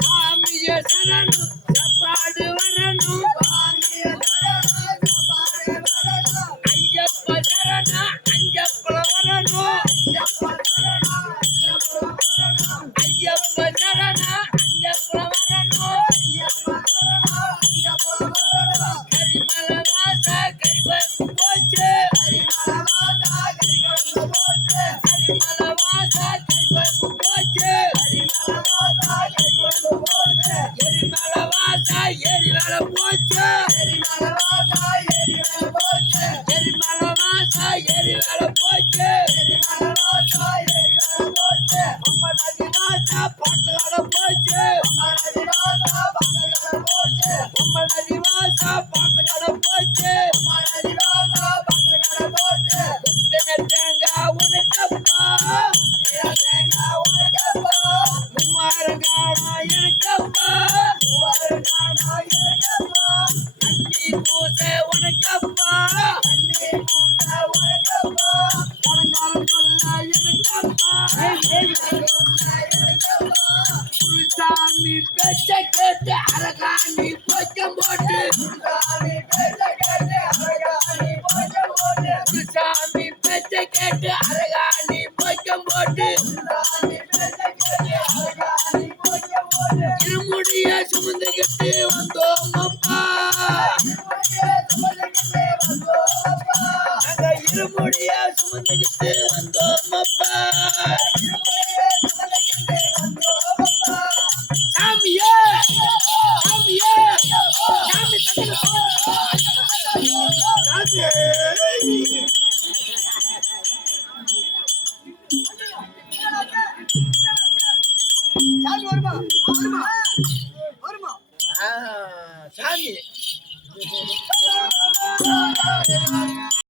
சாமியே சரணம் சப்பாடு வரணும் ஐயப்ப மேல போச்சு எரி மேல எரிமல எரி மேல போச்சு எரி மேல மாசா எரி மேல போச்சு அம்மா நதி வாச பாட்டுல போச்சு அம்மா நதி வாச பாட்டுல போச்சு அம்மா நதி வாசா பாட்டுல போச்சு அம்மா நதி முத்தன தண்ணீர் பூச உனக்கப்பா பழங்காலம் சொல்ல எனக்கப்பா குருசாமி பேச்ச கேட்டு அரகாணி பச்சம் போட்டு குருசாமி பேச்ச கேட்டு அரகாணி பச்சம் போட்டு இருமுடிய சுமந்துகிட்டு வந்தோம் அப்பா. நாங்க இருமுடிய சுமந்துகிட்டு வந்தோம் அப்பா. சாமியே சாமியே. சாமி சாமி சாமி.